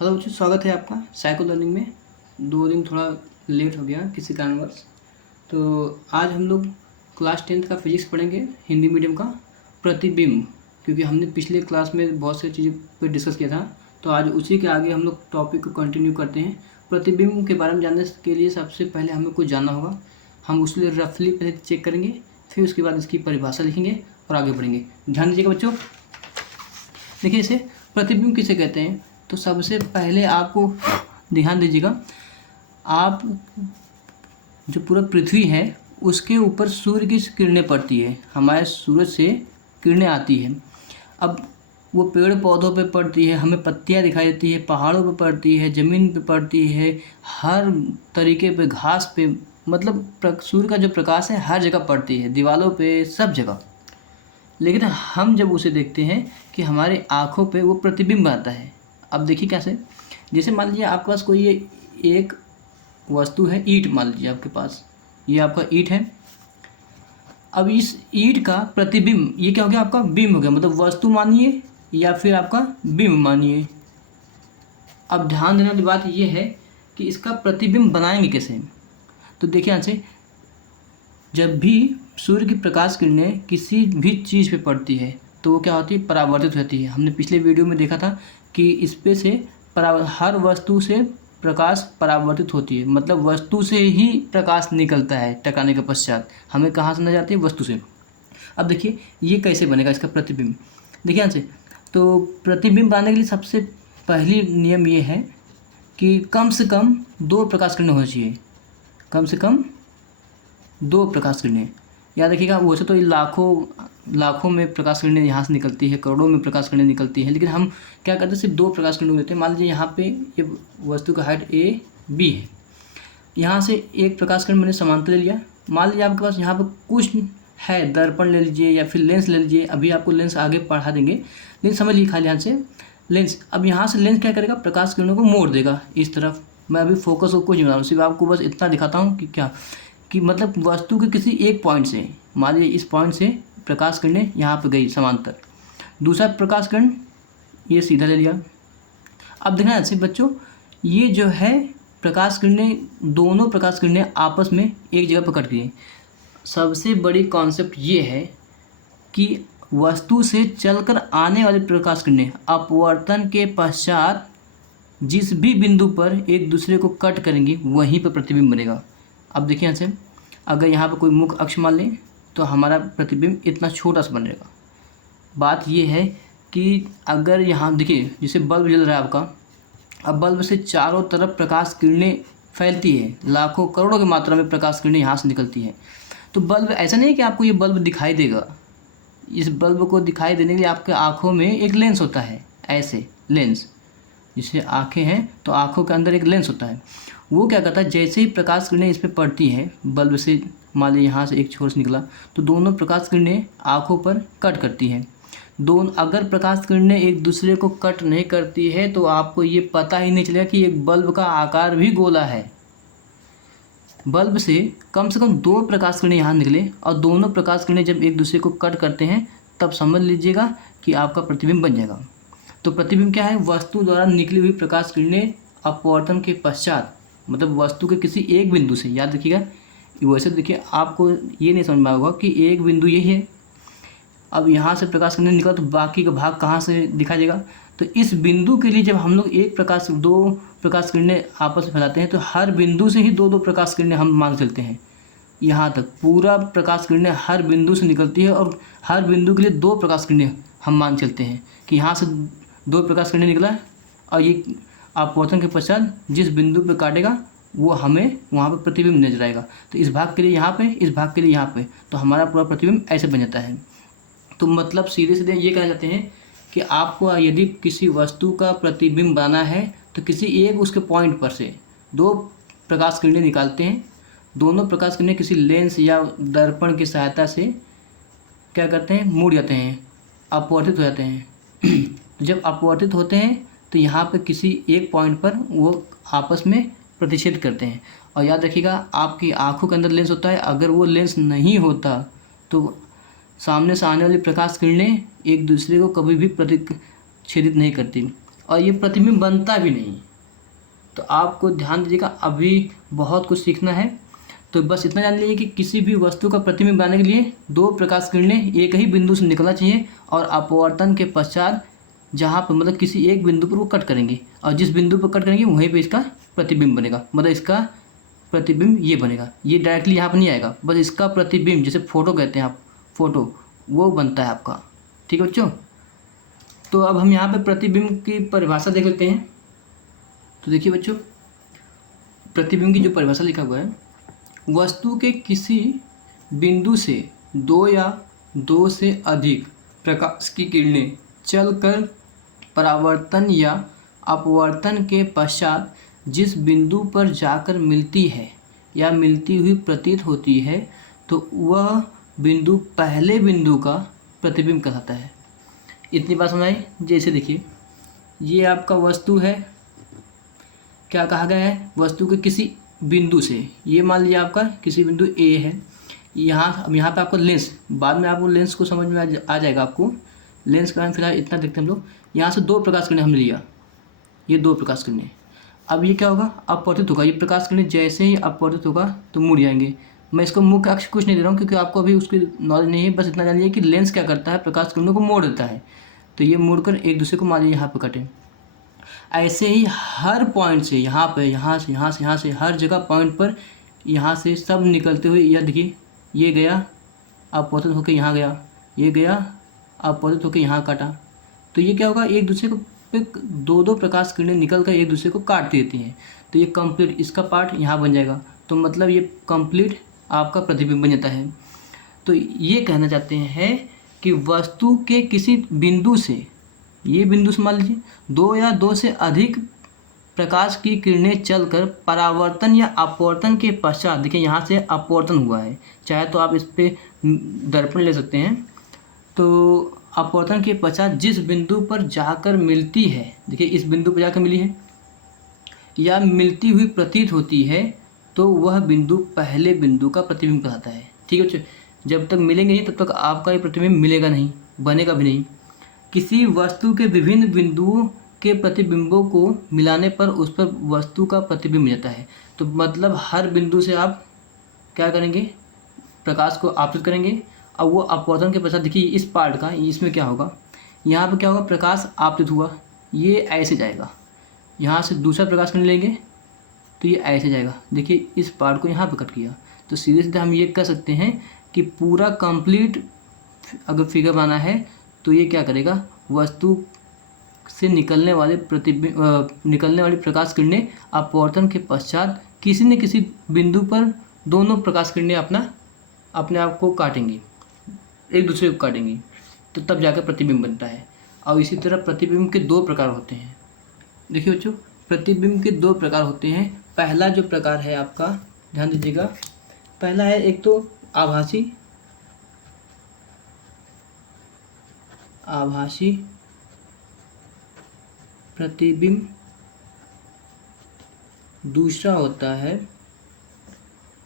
Hello बच्चों, स्वागत है आपका साइको लर्निंग में। 2 दिन थोड़ा लेट हो गया किसी कारणवश। तो आज हम लोग क्लास 10th का फिजिक्स पढ़ेंगे, हिंदी मीडियम का प्रतिबिंब। क्योंकि हमने पिछले क्लास में बहुत सारी चीज़ों पर डिस्कस किया था, तो आज उसी के आगे हम लोग टॉपिक को कंटिन्यू करते हैं। प्रतिबिंब के बारे में जानने के लिए सबसे पहले हमें कुछ जानना होगा। हम उसके लिए रफली पहले चेक करेंगे, फिर उसके बाद इसकी परिभाषा लिखेंगे और आगे बढ़ेंगे। ध्यान दीजिएगा बच्चों। देखिए, इसे प्रतिबिंब किसे कहते हैं। तो सबसे पहले आपको ध्यान दीजिएगा, आप जो पूरा पृथ्वी है उसके ऊपर सूर्य की किरणें पड़ती है, हमारे सूरज से किरणें आती है। अब वो पेड़ पौधों पे पड़ती है, हमें पत्तियां दिखाई देती है, पहाड़ों पे पड़ती है, ज़मीन पे पड़ती है, हर तरीके पे, घास पे, मतलब सूर्य का जो प्रकाश है हर जगह पड़ती है, दीवारों पे, सब जगह। लेकिन हम जब उसे देखते हैं कि हमारे आँखों पे वो प्रतिबिंब आता है। अब देखिए कैसे, जैसे मान लीजिए आपके पास कोई एक वस्तु है, ईंट मान लीजिए आपके पास, ये आपका ईंट है। अब इस ईंट का प्रतिबिंब, ये क्या हो गया, आपका बिंब हो गया, मतलब वस्तु मानिए या फिर आपका बिंब मानिए। अब ध्यान देने वाली बात ये है कि इसका प्रतिबिंब बनाएंगे कैसे। तो देखिए यहाँ से, जब भी सूर्य की प्रकाश किरणें किसी भी चीज़ पे पड़ती है तो वो क्या होती है, परावर्तित होती है। हमने पिछले वीडियो में देखा था कि इस पे से हर वस्तु से प्रकाश परावर्तित होती है, मतलब वस्तु से ही प्रकाश निकलता है टकराने के पश्चात। हमें कहाँ से नजर आती है, वस्तु से। अब देखिए ये कैसे बनेगा इसका प्रतिबिंब। देखिए यहाँ से, तो प्रतिबिंब बनाने के लिए सबसे पहली नियम ये है कि कम से कम 2 प्रकाश किरणें होनी चाहिए। कम से कम 2 प्रकाश किरणें। याद रखिएगा, वैसे तो लाखों में प्रकाश किरणें यहाँ से निकलती है, करोड़ों में प्रकाश किरणें निकलती है, लेकिन हम क्या करते हैं, सिर्फ 2 प्रकाश किरणें लेते हैं। मान लीजिए यहाँ पे ये वस्तु का हाइट AB है, यहाँ से एक प्रकाश किरण मैंने समांतर ले लिया। मान लीजिए आपके पास यहाँ पर कुछ है, दर्पण ले लीजिए या फिर लेंस ले लीजिए। अभी आपको लेंस आगे पढ़ा देंगे, लेकिन समझ लीजिए खाली यहाँ से लेंस। अब यहाँ से लेंस क्या करेगा, प्रकाश किरणों को मोड़ देगा इस तरफ। मैं अभी फोकस को कुछ नहीं बना रहा हूँ, सिर्फ आपको बस इतना दिखाता हूँ कि क्या, कि मतलब वस्तु के किसी एक पॉइंट से, मान लीजिए इस पॉइंट से प्रकाश किरणें यहाँ पे गई समांतर, दूसरा प्रकाश किरण ये सीधा ले लिया। अब देखना ऐसे बच्चों, ये जो है प्रकाश किरणें, दोनों प्रकाश किरणें आपस में एक जगह पकड़ गई। सबसे बड़ी कॉन्सेप्ट ये है कि वस्तु से चलकर आने वाली प्रकाश किरणें अपवर्तन के पश्चात जिस भी बिंदु पर एक दूसरे को कट करेंगी वहीं पर प्रतिबिंब बनेगा। अब देखिए यहाँ से, अगर यहाँ पर कोई मुख्य अक्ष मान लें तो हमारा प्रतिबिंब इतना छोटा सा बनेगा। बात ये है कि अगर यहाँ देखिए, जैसे बल्ब जल रहा है आपका, अब बल्ब से चारों तरफ प्रकाश किरणें फैलती है, लाखों करोड़ों की मात्रा में प्रकाश किरणें यहाँ से निकलती हैं। तो बल्ब ऐसा नहीं है कि आपको ये बल्ब दिखाई देगा। इस बल्ब को दिखाई देने के लिए आपके आँखों में एक लेंस होता है, ऐसे लेंस, जैसे आँखें हैं तो आँखों के अंदर एक लेंस होता है। वो क्या करता है, जैसे ही प्रकाश किरणें इस पर पड़ती हैं बल्ब से, मान लीजिए यहाँ से एक छोर से निकला, तो दोनों प्रकाश किरणें आँखों पर कट करती हैं। अगर प्रकाश किरणें एक दूसरे को कट नहीं करती है तो आपको ये पता ही नहीं चलेगा कि एक बल्ब का आकार भी गोला है। बल्ब से कम 2 प्रकाश किरणें यहाँ निकले और दोनों प्रकाश किरणें जब एक दूसरे को कट करते हैं तब समझ लीजिएगा कि आपका प्रतिबिंब बन जाएगा। तो प्रतिबिंब क्या है, वस्तु द्वारा निकली हुई प्रकाश किरणें अपवर्तन के पश्चात, मतलब वस्तु के किसी एक बिंदु से, याद रखिएगा। वैसे देखिए, आपको ये नहीं समझ में आएगा कि एक बिंदु यही है। अब यहाँ से प्रकाश किरणें निकला तो बाकी का भाग कहाँ से दिखाई देगा। तो इस बिंदु के लिए जब हम लोग 2 प्रकाश किरणें आपस में फैलाते हैं तो हर बिंदु से ही 2-2 प्रकाश किरणें हम मान चलते हैं। यहाँ तक पूरा प्रकाश किरणें हर बिंदु से निकलती है और हर बिंदु के लिए 2 प्रकाश किरणें हम मान चलते हैं कि यहाँ से 2 प्रकाश किरणें निकला और ये अपवर्तन के पश्चात जिस बिंदु पे काटेगा वो हमें वहाँ पे प्रतिबिंब नजर आएगा। तो इस भाग के लिए यहाँ पे, इस भाग के लिए यहाँ पे, तो हमारा पूरा प्रतिबिंब ऐसे बन जाता है। तो मतलब सीधे सीधे ये कह जाते हैं कि आपको यदि किसी वस्तु का प्रतिबिंब बनाना है तो किसी एक उसके पॉइंट पर से 2 प्रकाश किरणें निकालते हैं। दोनों प्रकाश किरणें किसी लेंस या दर्पण की सहायता से क्या करते हैं, मुड़ जाते हैं, अपवर्तित हो जाते हैं। जब अपवर्तित होते हैं तो यहाँ पे किसी एक पॉइंट पर वो आपस में प्रतिच्छेद करते हैं। और याद रखिएगा, आपकी आँखों के अंदर लेंस होता है, अगर वो लेंस नहीं होता तो सामने से आने वाली प्रकाश किरणें एक दूसरे को कभी भी प्रतिच्छेदित नहीं करती। और ये प्रतिबिंब बनता भी नहीं। तो आपको ध्यान दीजिएगा, अभी बहुत कुछ सीखना है। तो बस इतना जान लीजिए कि किसी भी वस्तु का प्रतिबिंब बनाने के लिए दो प्रकाश किरणें एक ही बिंदु से निकलना चाहिए और अपवर्तन के पश्चात जहाँ पर मतलब किसी एक बिंदु पर वो कट करेंगे और जिस बिंदु पर कट करेंगे वहीं पे इसका प्रतिबिंब बनेगा। मतलब इसका प्रतिबिंब ये बनेगा, ये डायरेक्टली यहाँ पर नहीं आएगा, बस इसका प्रतिबिंब, जैसे फोटो कहते हैं आप, फोटो, वो बनता है आपका। ठीक है बच्चों। तो अब हम यहाँ पे प्रतिबिंब की परिभाषा देख लेते हैं। तो देखिए बच्चों, प्रतिबिंब की जो परिभाषा लिखा हुआ है, वस्तु के किसी बिंदु से दो या दो से अधिक प्रकाश की किरणें चलकर परावर्तन या अपवर्तन के पश्चात जिस बिंदु पर जाकर मिलती है या मिलती हुई प्रतीत होती है तो वह बिंदु पहले बिंदु का प्रतिबिंब कहलाता है। इतनी बात समझ आई। जैसे देखिए, ये आपका वस्तु है, क्या कहा गया है, वस्तु के किसी बिंदु से, ये मान लीजिए आपका किसी बिंदु ए है, यहाँ अब यहाँ पे आपको लेंस, बाद में आपको लेंस को समझ में आ जाएगा आपको। लेंस का फिलहाल इतना देखते हैं हम लोग। यहाँ से दो प्रकाश किरणें हमने लिया, ये दो प्रकाश किरणें। अब ये क्या होगा, अपवर्तित होगा। ये प्रकाश किरणें जैसे ही अपवर्तित होगा तो मुड़ जाएंगे। मैं इसको मुख्य अक्ष कुछ नहीं दे रहा हूँ क्योंकि आपको अभी उसकी नॉलेज नहीं है। बस इतना जान लीजिए कि लेंस क्या करता है, प्रकाश किरणों को मोड़ देता है। तो ये मुड़कर एक दूसरे को मान लीजिए यहाँ पर कटे। ऐसे ही हर पॉइंट से, यहाँ पे, यहाँ से, यहाँ से, यहाँ से, हर जगह पॉइंट पर यहाँ से सब निकलते हुए, यह देखिए, ये गया अपवर्तित होकर यहाँ गया, ये गया अपवर्तित होकर यहाँ काटा। तो ये क्या होगा, एक दूसरे को दो दो प्रकाश किरणें निकल कर एक दूसरे को काट देती हैं। तो ये कंप्लीट, इसका पार्ट यहाँ बन जाएगा। तो मतलब ये कंप्लीट आपका प्रतिबिंब बन जाता है। तो ये कहना चाहते हैं कि वस्तु के किसी बिंदु से, ये बिंदु से मान लीजिए, दो या दो से अधिक प्रकाश की किरणें चलकर परावर्तन या अपवर्तन के पश्चात, देखिए यहाँ से अपवर्तन हुआ है, चाहे तो आप इस पर दर्पण ले सकते हैं। तो अपवर्तन के पश्चात जिस बिंदु पर जाकर मिलती है, देखिए इस बिंदु पर जाकर मिली है या मिलती हुई प्रतीत होती है तो वह बिंदु पहले बिंदु का प्रतिबिंब कहलाता है। ठीक है बच्चों। जब तक मिलेंगे नहीं तब तक आपका ये प्रतिबिंब मिलेगा नहीं, बनेगा भी नहीं। किसी वस्तु के विभिन्न बिंदुओं के प्रतिबिंबों को मिलाने पर उस पर वस्तु का प्रतिबिंब मिलता है। तो मतलब हर बिंदु से आप क्या करेंगे, प्रकाश को आपतित करेंगे। अब वो अपवर्तन के पश्चात देखिए इस पार्ट का, इसमें क्या होगा, यहाँ पर क्या होगा, प्रकाश आपतित हुआ, ये ऐसे जाएगा, यहाँ से दूसरा प्रकाश किरण लेंगे तो ये ऐसे जाएगा। देखिए इस पार्ट को यहाँ पर कट किया। तो सीधे सीधे हम ये कह सकते हैं कि पूरा कंप्लीट अगर फिगर बनाना है तो ये क्या करेगा, वस्तु से निकलने वाले निकलने वाली प्रकाश किरणें अपवर्तन के पश्चात किसी न किसी बिंदु पर दोनों प्रकाश किरणें अपने आप को काटेंगी, एक दूसरे को काटेंगी, तो तब जाकर प्रतिबिंब बनता है। और इसी तरह प्रतिबिंब के दो प्रकार होते हैं। देखिए बच्चों, प्रतिबिंब के दो प्रकार होते हैं। पहला जो प्रकार है आपका, ध्यान दीजिएगा, पहला है एक तो आभासी प्रतिबिंब, दूसरा होता है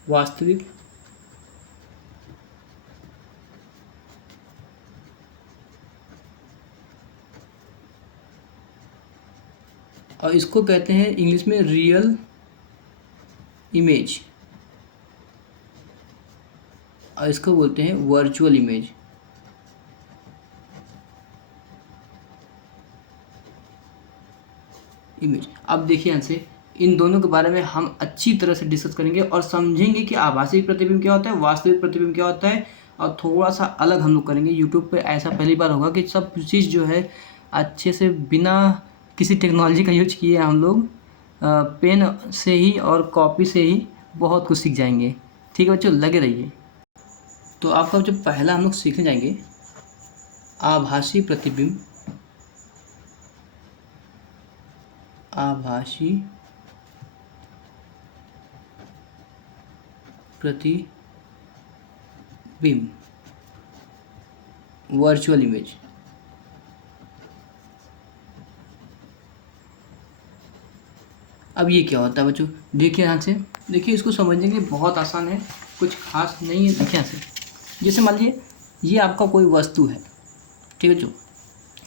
वास्तविक और इसको कहते हैं इंग्लिश में रियल इमेज और इसको बोलते हैं वर्चुअल इमेज। अब देखिए यहाँ से इन दोनों के बारे में हम अच्छी तरह से डिस्कस करेंगे और समझेंगे कि आभासी प्रतिबिंब क्या होता है, वास्तविक प्रतिबिंब क्या होता है, और थोड़ा सा अलग हम लोग करेंगे। यूट्यूब पे ऐसा पहली बार होगा कि सब चीज़ जो है अच्छे से बिना किसी टेक्नोलॉजी का यूज किए हम लोग पेन से ही और कॉपी से ही बहुत कुछ सीख जाएंगे। ठीक है बच्चों, लगे रहिए। तो आपका जो पहला हम लोग सीखने जाएंगे आभासी प्रतिबिंब। आभासी प्रतिबिंब, वर्चुअल इमेज। अब ये क्या होता है बच्चों, देखिए यहाँ से, देखिए इसको समझने के लिए बहुत आसान है, कुछ खास नहीं है। देखिए यहाँ से, जैसे मान लीजिए ये आपका कोई वस्तु है, ठीक है बच्चों,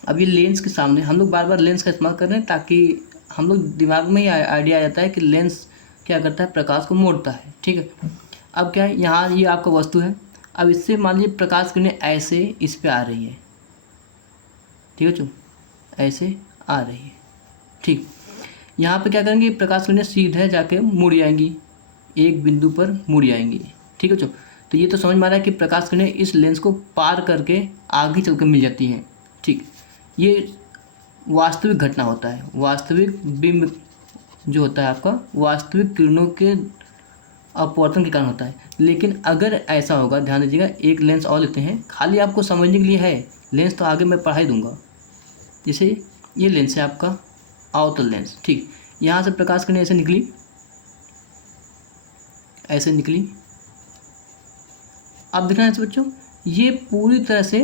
अब ये लेंस के सामने हम लोग बार बार लेंस का इस्तेमाल कर रहे हैं ताकि हम लोग दिमाग में ही आइडिया आ जाता है कि लेंस क्या करता है, प्रकाश को मोड़ता है। ठीक है, अब क्या है, यहाँ ये आपका वस्तु है। अब इससे मान लीजिए प्रकाश किरणें ऐसे इस पे आ रही है, ठीक है बच्चों, ऐसे आ रही है। ठीक, यहाँ पे क्या करेंगे, प्रकाश किरणें सीधे जाके मुड़ जाएंगी, एक बिंदु पर मुड़ जाएंगी। ठीक है बच्चों, तो ये तो समझ में आ रहा है कि प्रकाश किरणें इस लेंस को पार करके आगे चल कर मिल जाती हैं। ठीक, ये वास्तविक घटना होता है, वास्तविक बिंब जो होता है आपका वास्तविक किरणों के अपवर्तन के कारण होता है। लेकिन अगर ऐसा होगा, ध्यान दीजिएगा, एक लेंस और लेते हैं, खाली आपको समझने के लिए है, लेंस तो आगे मैं पढ़ा ही दूंगा। जैसे ये लेंस है आपका अवतल लेंस। ठीक, यहाँ से प्रकाश किरणें ऐसे निकली, ऐसे निकली। अब देखना है बच्चों, ये पूरी तरह से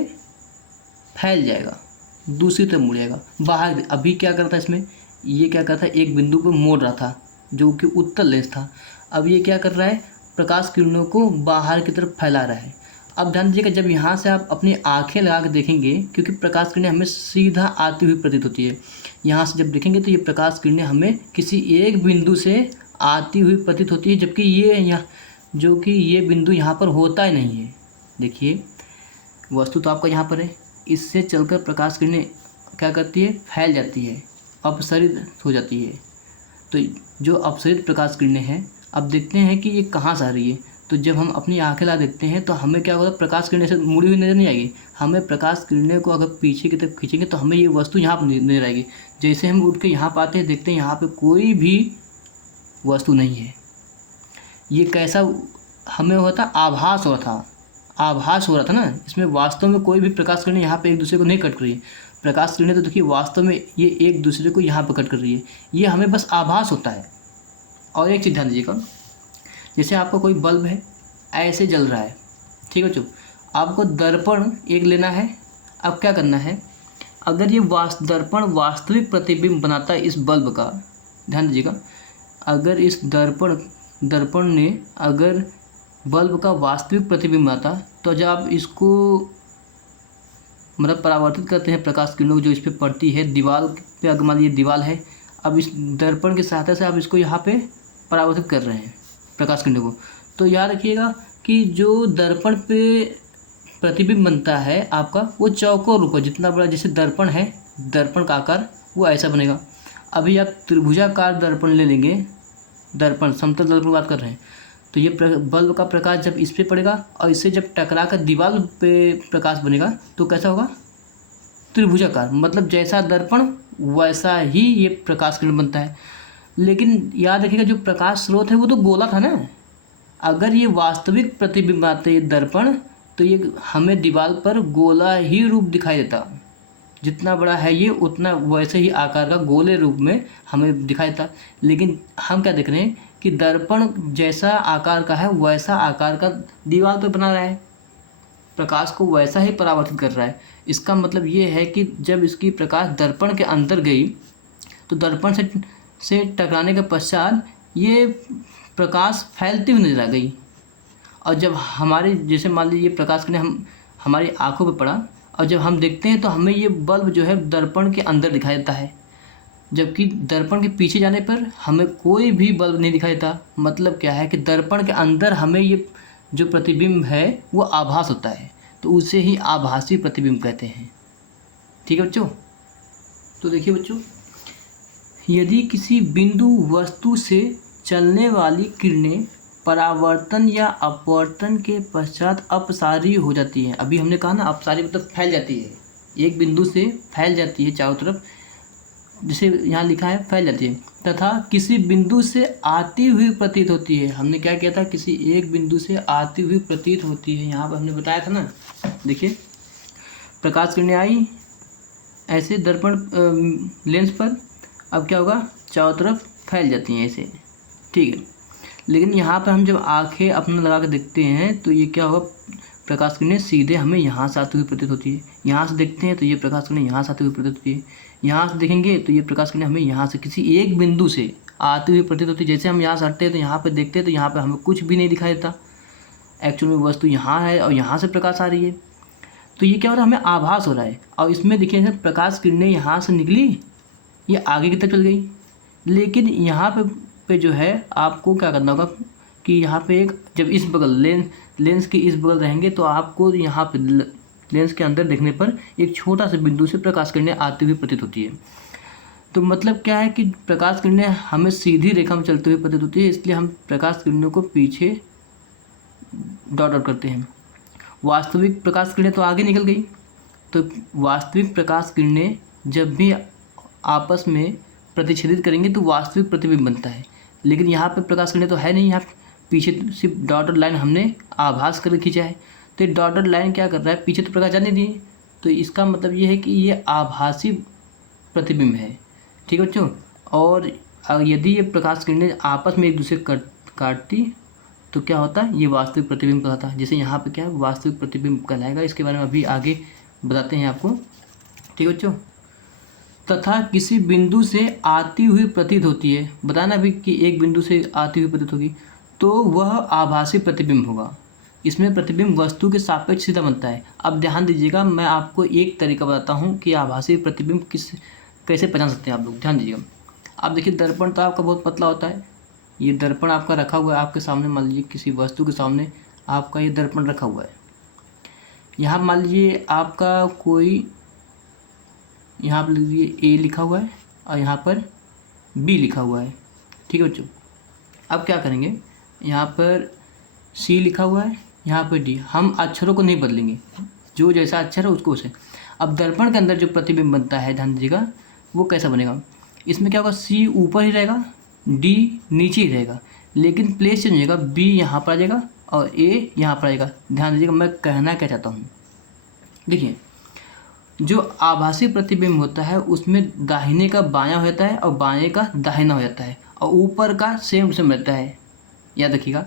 फैल जाएगा, दूसरी तरफ मुड़ जाएगा बाहर। अभी क्या करता है इसमें, ये क्या करता है, एक बिंदु पर मोड़ रहा था जो कि उत्तल लेंस था। अब ये क्या कर रहा है, प्रकाश किरणों को बाहर की तरफ फैला रहा है। अब ध्यान दीजिएगा, जब यहाँ से आप अपनी आंखें लगा के देखेंगे, क्योंकि प्रकाश किरणें हमें सीधा आती हुई प्रतीत होती है, यहाँ से जब देखेंगे तो ये प्रकाश किरणें हमें किसी एक बिंदु से आती हुई प्रतीत होती है, जबकि ये यहाँ जो कि ये बिंदु यहाँ पर होता ही नहीं है। देखिए, वस्तु तो आपका यहाँ पर है, इससे चलकर प्रकाश किरणें क्या करती है, फैल जाती है, अपसरित हो जाती है। तो जो अपसरित प्रकाश किरणें हैं, अब देखते हैं कि ये कहाँ से आ रही है। तो जब हम अपनी आंखें लगा देखते हैं तो हमें क्या होगा, प्रकाश किरणें से मुड़ी हुई नजर नहीं आएगी, हमें प्रकाश किरणें को अगर पीछे की तरफ खींचेंगे तो हमें ये वस्तु यहाँ पर नजर आएगी। जैसे हम उठ के यहाँ पर आते हैं, देखते हैं यहाँ पर कोई भी वस्तु नहीं है। ये कैसा हमें हुआ था, आभास हुआ था, आभास हो रहा था ना, इसमें वास्तव में कोई भी प्रकाश किरणें यहाँ पे एक दूसरे को नहीं कट कर रही है। प्रकाश किरणें तो देखिए वास्तव में ये एक दूसरे को यहाँ पर कट कर रही है, ये हमें बस आभास होता है। और एक चीज़ ध्यान दीजिएगा, जैसे आपका कोई बल्ब है, ऐसे जल रहा है, ठीक है बच्चों, आपको दर्पण एक लेना है। अब क्या करना है, अगर ये दर्पण वास्तविक प्रतिबिंब बनाता है इस बल्ब का, ध्यान दीजिएगा, अगर इस दर्पण ने अगर बल्ब का वास्तविक प्रतिबिंब आता, तो जब आप इसको मतलब परावर्तित करते हैं प्रकाश किरणों जो इस पर पड़ती है दीवार पे, अगर मान लीजिए दीवार है, अब इस दर्पण की सहायता से आप इसको यहाँ पे परावर्तित कर रहे हैं प्रकाश किरणों को, तो याद रखिएगा कि जो दर्पण पे प्रतिबिंब बनता है आपका, वो चौकोर रूप है, जितना बड़ा जैसे दर्पण है, दर्पण का आकार वो ऐसा बनेगा। अभी आप त्रिभुजाकार दर्पण ले लेंगे, दर्पण समतल दर्पण बात कर रहे हैं, तो ये बल्ब का प्रकाश जब इस पे पड़ेगा और इससे जब टकरा कर दीवार पे प्रकाश बनेगा तो कैसा होगा, त्रिभुजाकार, मतलब जैसा दर्पण वैसा ही ये प्रकाश किरण बनता है। लेकिन याद रखिएगा, जो प्रकाश स्रोत है वो तो गोला था ना, अगर ये वास्तविक प्रतिबिंब आते दर्पण, तो ये हमें दीवार पर गोला ही रूप दिखाई देता, जितना बड़ा है ये उतना वैसे ही आकार का गोले रूप में हमें दिखाई देता। लेकिन हम क्या देख रहे हैं कि दर्पण जैसा आकार का है वैसा आकार का दीवार पर बना रहा है, प्रकाश को वैसा ही परावर्तित कर रहा है। इसका मतलब ये है कि जब इसकी प्रकाश दर्पण के अंदर गई तो दर्पण से टकराने के पश्चात ये प्रकाश फैलती हुई नजर आ गई, और जब हमारे जैसे मान लीजिए प्रकाश किरणें हमारी आंखों पर पड़ा और जब हम देखते हैं तो हमें ये बल्ब जो है दर्पण के अंदर दिखाई देता है, जबकि दर्पण के पीछे जाने पर हमें कोई भी बल्ब नहीं दिखाई देता। मतलब क्या है कि दर्पण के अंदर हमें ये जो प्रतिबिंब है वो आभास होता है, तो उसे ही आभासी प्रतिबिंब कहते हैं। ठीक है बच्चों, तो देखिए बच्चों, यदि किसी बिंदु वस्तु से चलने वाली किरणें परावर्तन या अपवर्तन के पश्चात अपसारी हो जाती है। अभी हमने कहा ना, अपसारी मतलब फैल जाती है, एक बिंदु से फैल जाती है चारों तरफ, जिसे यहाँ लिखा है फैल जाती है, तथा किसी बिंदु से आती हुई प्रतीत होती है। हमने क्या किया था, किसी एक बिंदु से आती हुई प्रतीत होती है, यहाँ पर हमने बताया था ना। देखिए, प्रकाश किरणें आई ऐसे दर्पण लेंस पर, अब क्या होगा, चारों तरफ फैल जाती हैं ऐसे, ठीक है। लेकिन यहाँ पर हम जब आंखें अपना लगा के देखते हैं तो ये क्या होगा, प्रकाश किरणें सीधे हमें यहाँ से आती हुई प्रतीत होती है। यहाँ से देखते हैं तो ये प्रकाश किरणें यहाँ से आती हुई प्रतीत होती है, यहाँ से देखेंगे तो ये प्रकाश किरणें हमें यहाँ से किसी एक बिंदु से आती हुई प्रतीत होती है। जैसे हम यहाँ से हटते हैं तो यहाँ पर देखते हैं तो यहाँ पर हमें कुछ भी नहीं दिखाई देता, एक्चुअल में वस्तु यहाँ है और यहाँ से प्रकाश आ रही है। तो ये क्या हो रहा है, हमें आभास हो रहा है। और इसमें देखिए प्रकाश किरणें यहाँ से निकली, ये आगे की तरफ चल गई, लेकिन यहाँ पे जो है आपको क्या करना होगा कि यहाँ पे एक जब इस बगल लेंस के इस बगल रहेंगे तो आपको यहाँ पे लेंस के अंदर देखने पर एक छोटा सा बिंदु से प्रकाश किरणें आती हुई प्रतीत होती है। तो मतलब क्या है कि प्रकाश किरणें हमें सीधी रेखा में चलते हुए प्रतीत होती है, इसलिए हम प्रकाश किरणों को पीछे डॉट डॉट करते हैं। वास्तविक प्रकाश किरणें तो आगे निकल गई, तो वास्तविक प्रकाश किरणें जब भी आपस में प्रतिच्छेदित करेंगे तो वास्तविक प्रतिबिंब बनता है। लेकिन यहाँ पे प्रकाश किरणें तो है नहीं, यहाँ पीछे सिर्फ डॉटेड लाइन हमने आभास कर खींचा है। तो ये डॉटेड लाइन क्या कर रहा है, पीछे तो प्रकाश जाने दिए, तो इसका मतलब ये है कि ये आभासी प्रतिबिंब है। ठीक है बच्चों। और यदि ये प्रकाश किरणें आपस में एक दूसरे काटती तो क्या होता है, ये वास्तविक प्रतिबिंब कहलाता है। जैसे यहाँ पे क्या है, वास्तविक प्रतिबिंब कहलाएगा। इसके बारे में अभी आगे बताते हैं आपको। ठीक है बच्चों। तथा किसी बिंदु से आती हुई प्रतीत होती है, बताना भी कि एक बिंदु से आती हुई प्रतीत होगी, तो वह आभासी प्रतिबिंब होगा। इसमें प्रतिबिंब वस्तु के सापेक्ष सीधा बनता है। अब ध्यान दीजिएगा, मैं आपको एक तरीका बताता हूँ कि आभासी प्रतिबिंब कैसे पहचान सकते हैं आप लोग। ध्यान दीजिएगा। आप देखिए दर्पण तो आपका बहुत पतला होता है, ये दर्पण आपका रखा हुआ है आपके सामने, मान लीजिए किसी वस्तु के सामने आपका ये दर्पण रखा हुआ है। यहाँ मान लीजिए आपका कोई, यहाँ पर लीजिए ए लिखा हुआ है और यहाँ पर बी लिखा हुआ है। ठीक है बच्चों। अब क्या करेंगे, यहाँ पर सी लिखा हुआ है, यहाँ पर डी। हम अक्षरों को नहीं बदलेंगे, जो जैसा अक्षर है उसको उसे। अब दर्पण के अंदर जो प्रतिबिंब बनता है, ध्यान दीजिएगा, वो कैसा बनेगा। इसमें क्या होगा, सी ऊपर ही रहेगा, डी नीचे ही रहेगा, लेकिन प्लेस चेंज हो जाएगा। बी यहाँ पर आ जाएगा और ए यहाँ पर आएगा। ध्यान दीजिएगा मैं कहना क्या चाहता हूँ। देखिए जो आभासी प्रतिबिंब होता है उसमें दाहिने का बायां हो जाता है और बाएं का दाहिना हो जाता है, और ऊपर का सेम सेम रहता है। याद रखिएगा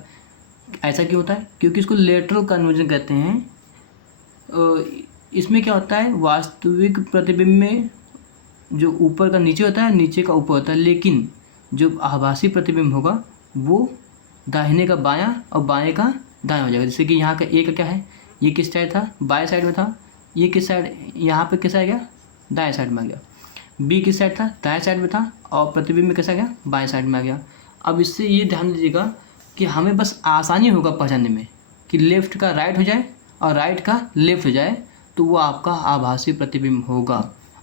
ऐसा क्यों होता है, क्योंकि इसको लेटरल कन्वर्जन कहते हैं। इसमें क्या होता है, वास्तविक प्रतिबिंब में जो ऊपर का नीचे होता है, नीचे का ऊपर होता है, लेकिन जो आभासी प्रतिबिंब होगा वो दाहिने का बायां और बाएं का दायां हो जाएगा। जैसे कि यहाँ का ए का क्या है, ये किस साइड था, बाएं साइड में था, ये किस साइड, यहाँ पे कैसा आ गया, दाएं साइड में आ गया। बी किस साइड था, दाएं साइड में था, और प्रतिबिंब में कैसा आ गया, बाएं साइड में आ गया। अब इससे ये ध्यान दीजिएगा कि हमें बस आसानी होगा पहचानने में कि लेफ्ट का राइट हो जाए और राइट का लेफ्ट हो जाए तो वो आपका आभासी प्रतिबिंब होगा।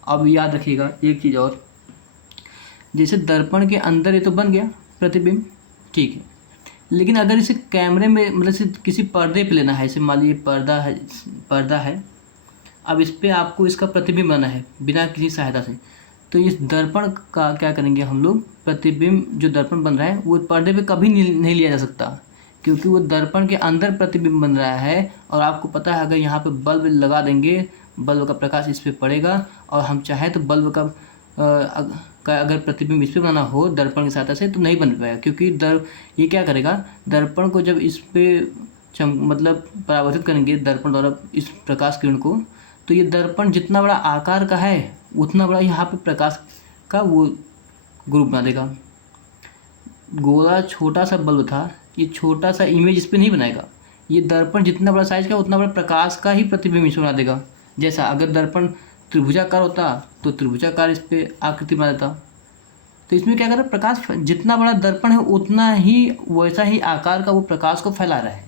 अब याद रखिएगा एक चीज़ और, जैसे दर्पण के अंदर ये तो बन गया प्रतिबिंब, ठीक है, लेकिन अगर इसे कैमरे में मतलब किसी पर्दे पे लेना है, जैसे मान लीजिए पर्दा है, अब इस पर आपको इसका प्रतिबिंब बनाना है बिना किसी सहायता से, तो इस दर्पण का क्या करेंगे हम लोग, प्रतिबिंब जो दर्पण बन रहा है वो पर्दे पे कभी नहीं लिया जा सकता, क्योंकि वो दर्पण के अंदर प्रतिबिंब बन रहा है। और आपको पता है अगर यहाँ पे बल्ब लगा देंगे, बल्ब का प्रकाश इस पर पड़ेगा, और हम चाहे तो बल्ब का अगर प्रतिबिंब इस पर बनाना हो दर्पण की सहायता से तो नहीं बन पाएगा, क्योंकि ये क्या करेगा, दर्पण को जब इस पर मतलब परावर्तित करेंगे दर्पण द्वारा इस प्रकाश किरण को, तो ये दर्पण जितना बड़ा आकार का है उतना बड़ा यहाँ पे प्रकाश का वो ग्रुप बना देगा। गोला छोटा सा बल्ब था, ये छोटा सा इमेज इस पर नहीं बनाएगा, ये दर्पण जितना बड़ा साइज का उतना बड़ा प्रकाश का ही प्रतिबिंब इस पर बना देगा। जैसा अगर दर्पण त्रिभुजाकार होता तो त्रिभुजाकार इस पर आकृति बना देता। तो इसमें क्या कर रहा है, प्रकाश जितना बड़ा दर्पण है उतना ही वैसा ही आकार का वो प्रकाश को फैला रहा है,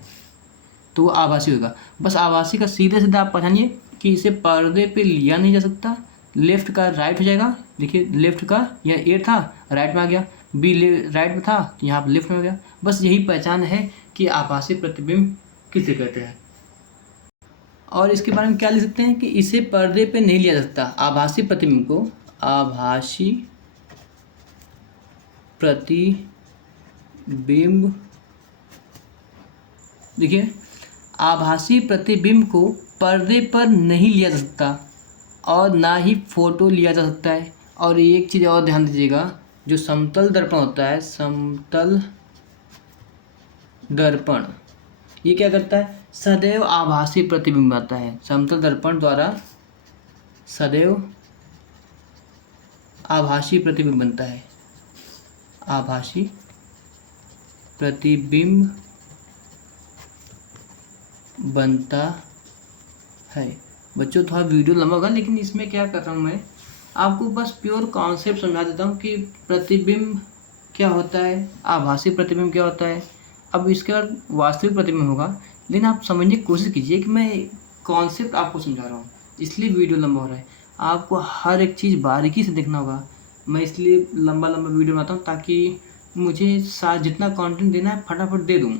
तो वो आभासी होगा। बस आभासी का सीधे सीधा आप पहचानिए कि इसे पर्दे पे लिया नहीं जा सकता। लेफ्ट का राइट हो जाएगा, देखिए लेफ्ट का यह ए था राइट में आ गया, बी राइट में था तो यहाँ पर लेफ्ट में आ गया। बस यही पहचान है कि आभासी प्रतिबिंब किसे कहते हैं। और इसके बारे में क्या लिख सकते हैं कि इसे पर्दे पे नहीं लिया जा सकता। आभासी प्रतिबिंब को आभासी प्रतिबिंब, देखिए आभासी प्रतिबिंब को पर्दे पर नहीं लिया जा सकता और ना ही फोटो लिया जा सकता है। और एक चीज़ और ध्यान दीजिएगा, जो समतल दर्पण होता है, समतल दर्पण ये क्या करता है, सदैव आभासी प्रतिबिंब आता है। समतल दर्पण द्वारा सदैव आभासी प्रतिबिंब बनता है, आभासी प्रतिबिंब बनता है। बच्चों थोड़ा वीडियो लंबा होगा, लेकिन इसमें क्या कर रहा हूँ मैं, आपको बस प्योर कॉन्सेप्ट समझा देता हूँ कि प्रतिबिंब क्या होता है, आभासी प्रतिबिंब क्या होता है। अब इसके बाद वास्तविक प्रतिबिंब होगा, लेकिन आप समझने की कोशिश कीजिए कि मैं कॉन्सेप्ट आपको समझा रहा हूँ, इसलिए वीडियो लंबा हो रहा है। आपको हर एक चीज़ बारीकी से देखना होगा। मैं इसलिए लंबा लंबा वीडियो बनाता हूँ ताकि मुझे जितना कंटेंट देना है फटाफट दे दूँ,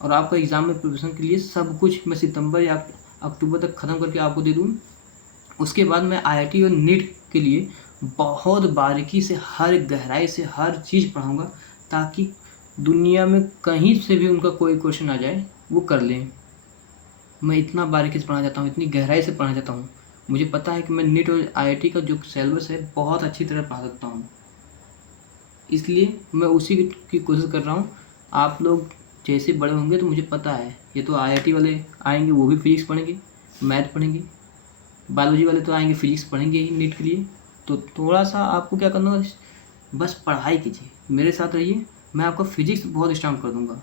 और आपको एग्ज़ाम में प्रिपरेशन के लिए सब कुछ मैं सितंबर या अक्टूबर तक ख़त्म करके आपको दे दूँ। उसके बाद मैं आईआईटी और नीट के लिए बहुत बारीकी से, हर गहराई से हर चीज़ पढ़ाऊँगा, ताकि दुनिया में कहीं से भी उनका कोई क्वेश्चन आ जाए वो कर लें। मैं इतना बारीकी से पढ़ाना चाहता हूँ, इतनी गहराई से पढ़ाना चाहता हूँ। मुझे पता है कि मैं नीट और आईआईटी का जो सिलेबस है बहुत अच्छी तरह पढ़ा सकता हूँ, इसलिए मैं उसी की कोशिश कर रहा हूँ। आप लोग जैसे बड़े होंगे तो मुझे पता है, ये तो आईआईटी वाले आएंगे वो भी फिजिक्स पढ़ेंगे, मैथ पढ़ेंगे, बायोलॉजी वाले तो आएंगे फिजिक्स पढ़ेंगे ही नीट के लिए। तो थोड़ा सा आपको क्या करना होगा, बस पढ़ाई कीजिए, मेरे साथ रहिए, मैं आपका फिजिक्स बहुत स्ट्रांग कर दूंगा।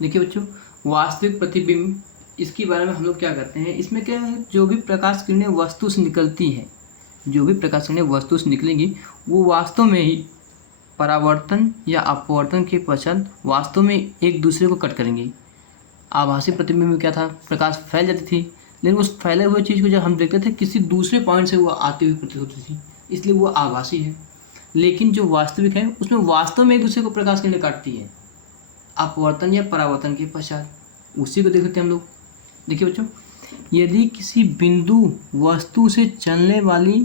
देखिए बच्चों, वास्तविक प्रतिबिंब, इसके बारे में हम लोग क्या करते हैं, इसमें क्या है, जो भी प्रकाश किरणें वस्तु से निकलती हैं, जो भी प्रकाश किरणें वस्तु से निकलेंगी वो वास्तव में ही परावर्तन या अपवर्तन के पश्चात वास्तव में एक दूसरे को कट करेंगी। आभासी प्रतिबिंब में क्या था, प्रकाश फैल जाती थी, लेकिन उस फैले हुए चीज़ को जब हम देखते थे किसी दूसरे पॉइंट से वो आती हुई प्रतीत होती थी, इसलिए वो आभासी है। लेकिन जो वास्तविक है उसमें वास्तव में एक दूसरे को प्रकाश किरणें काटती है, अपवर्तन या परावर्तन के पश्चात। उसी को देख सकते हैं हम लोग। देखिए बच्चों, यदि किसी बिंदु वस्तु से चलने वाली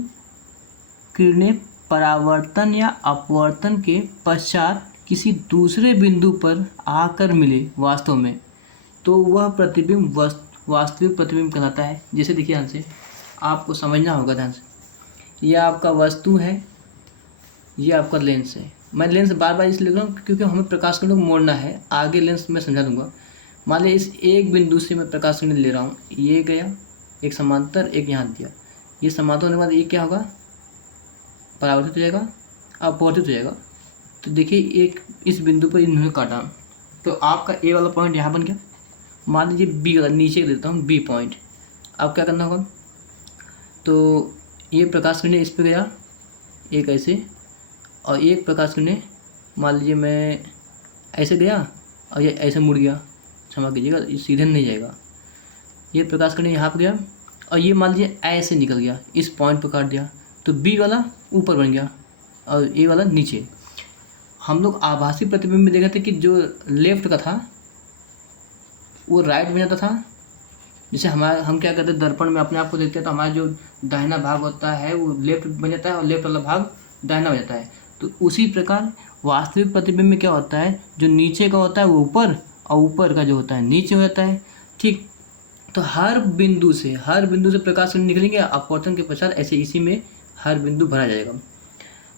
किरणें परावर्तन या अपवर्तन के पश्चात किसी दूसरे बिंदु पर आकर मिले वास्तव में, तो वह प्रतिबिंब वास्तविक प्रतिबिंब कहलाता है। जैसे देखिए ध्यान से, आपको समझना होगा ध्यान से। यह आपका वस्तु है, ये आपका लेंस है। मैं लेंस बार बार इसलिए लिख रहा हूँ क्योंकि हमें प्रकाश किरणों को मोड़ना है, आगे लेंस मैं समझा दूंगा। मान लीजिए इस एक बिंदु से मैं प्रकाश किरण ले रहा हूँ, ये गया एक समांतर, एक यहाँ दिया, ये समांतर होने के बाद ये क्या होगा, परावर्तित हो जाएगा, अपवर्तित हो जाएगा। तो देखिए एक इस बिंदु पर इन्होंने काटा, तो आपका ए वाला पॉइंट यहाँ बन गया। मान लीजिए बी वाला, नीचे देता हूँ बी पॉइंट। अब क्या करना होगा, तो ये प्रकाश किरण इस पर गया एक ऐसे, और एक प्रकाश किरण मान लीजिए मैं ऐसे गया और ये ऐसे मुड़ गया, क्षमा कीजिएगा ये सीधे नहीं जाएगा। ये प्रकाश किरण यहाँ पर गया और ये मान लीजिए ऐसे निकल गया, इस पॉइंट पर काट दिया, तो बी वाला ऊपर बन गया और ए वाला नीचे। हम लोग आभासी प्रतिबिंब में देखा थे कि जो लेफ्ट का था वो राइट में जाता था। जैसे हम क्या करते हैं, दर्पण में अपने आप को देखते हैं तो हमारा जो दाहिना भाग होता है वो लेफ्ट बन जाता है और लेफ्ट वाला भाग दाहिना हो जाता है। तो उसी प्रकार वास्तविक प्रतिबिंब में क्या होता है, जो नीचे का होता है वो ऊपर और ऊपर का जो होता है नीचे हो जाता है। ठीक, तो हर बिंदु से प्रकाश किरण निकलेंगे अपवर्तन के पश्चात, ऐसे इसी में हर बिंदु भरा जाएगा।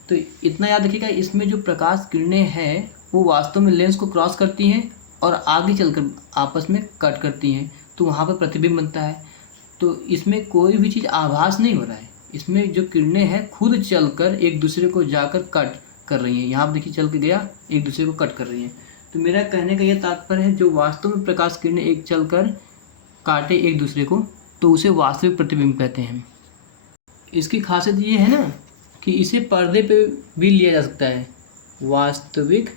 तो इतना याद रखिएगा, इसमें जो प्रकाश किरणें हैं वो वास्तव में लेंस को क्रॉस करती हैं और आगे चलकर आपस में कट करती हैं, तो वहाँ पर प्रतिबिंब बनता है। तो इसमें कोई भी चीज़ आभास नहीं हो रहा है, इसमें जो किरणें हैं खुद चलकर एक दूसरे को जाकर कट कर रही हैं। यहाँ पर देखिए चल के गया, एक दूसरे को कट कर रही हैं। तो मेरा कहने का यह तात्पर्य है, जो वास्तव में प्रकाश किरणें एक चलकर काटे एक दूसरे को, तो उसे वास्तविक प्रतिबिंब कहते हैं। इसकी खासियत ये है ना कि इसे पर्दे पे भी लिया जा सकता है। वास्तविक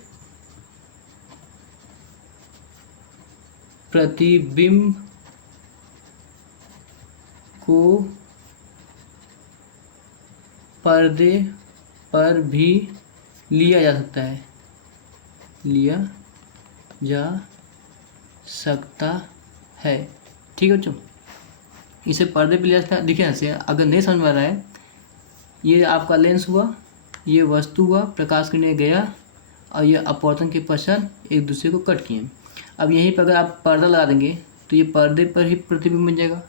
प्रतिबिंब को पर्दे पर भी लिया जा सकता है, ठीक है बच्चों, इसे पर्दे पे लिया जाता है। देखिए ऐसे, अगर नहीं समझ में आ रहा है, ये आपका लेंस हुआ, ये वस्तु हुआ, प्रकाश किरणें गया और ये अपवर्तन के पश्चात एक दूसरे को कट किए। अब यहीं पर अगर आप पर्दा लगा देंगे तो ये पर्दे पर ही प्रतिबिंब बन जाएगा।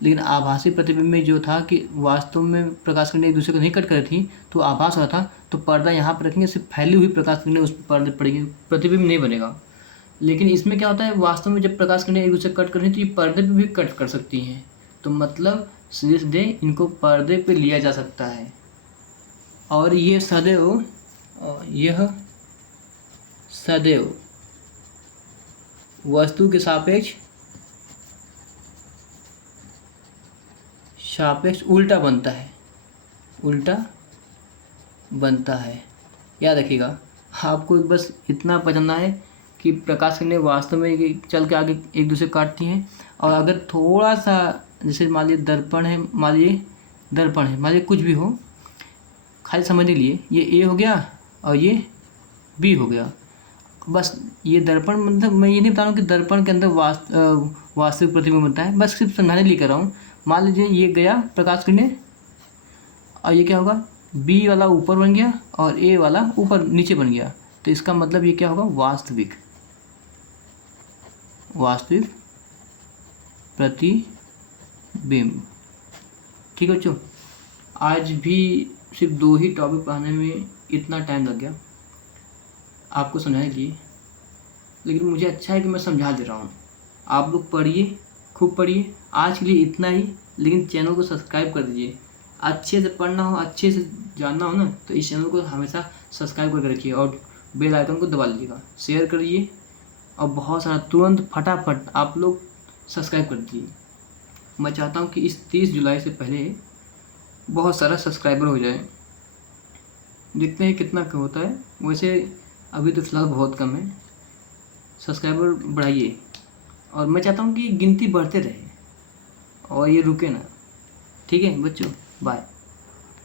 लेकिन आभासी प्रतिबिंब में जो था कि वास्तव में प्रकाश किरणें एक दूसरे को नहीं कट कर रही थी, तो आभास हुआ था, तो पर्दा यहाँ पर रखेंगे, सिर्फ फैली हुई प्रकाश किरणें उस पर पर्दे पड़ेगी, प्रतिबिंब नहीं बनेगा। लेकिन इसमें क्या होता है, वास्तव में जब प्रकाश किरणें एक दूसरे कट कर रही तो ये पर्दे पे भी कट कर सकती हैं। तो मतलब सीधे इनको पर्दे पे लिया जा सकता है। और यह सदैव वस्तु के सापेक्ष सापेक्ष उल्टा बनता है, उल्टा बनता है। याद रखिएगा, आपको बस इतना पढ़ना है कि प्रकाश किरणें वास्तव में ये चल के आगे एक दूसरे काटती हैं। और अगर थोड़ा सा जैसे मान लीजिए दर्पण है, मान लीजिए कुछ भी हो, खाली समझने के लिए ये ए हो गया और ये बी हो गया। बस ये दर्पण, मतलब मैं ये नहीं बता रहा हूँ कि दर्पण के अंदर वास्तविक प्रतिबिंब बनता है, बस सिर्फ समझाने के लिए कर रहा हूँ। मान लीजिए ये गया प्रकाश किरणें और ये क्या होगा, बी वाला ऊपर बन गया और ए वाला ऊपर नीचे बन गया, तो इसका मतलब ये क्या होगा, वास्तविक प्रतिबिंब। ठीक है बच्चों, आज भी सिर्फ 2 ही टॉपिक पढ़ाने में इतना टाइम लग गया आपको समझाने के लिए, लेकिन मुझे अच्छा है कि मैं समझा दे रहा हूँ। आप लोग पढ़िए, खूब पढ़िए। आज के लिए इतना ही, लेकिन चैनल को सब्सक्राइब कर दीजिए। अच्छे से पढ़ना हो, अच्छे से जानना हो ना, तो इस चैनल को हमेशा सब्सक्राइब करके रखिए और बेल आइकन को दबा लीजिएगा, शेयर करिए और बहुत सारा तुरंत फटाफट आप लोग सब्सक्राइब कर दीजिए। मैं चाहता हूँ कि इस 30 जुलाई से पहले बहुत सारा सब्सक्राइबर हो जाए। देखते हैं कितना होता है। वैसे अभी तो फ़िलहाल बहुत कम है, सब्सक्राइबर बढ़ाइए। और मैं चाहता हूँ कि गिनती बढ़ते रहे और ये रुके ना। ठीक है बच्चों, बाय।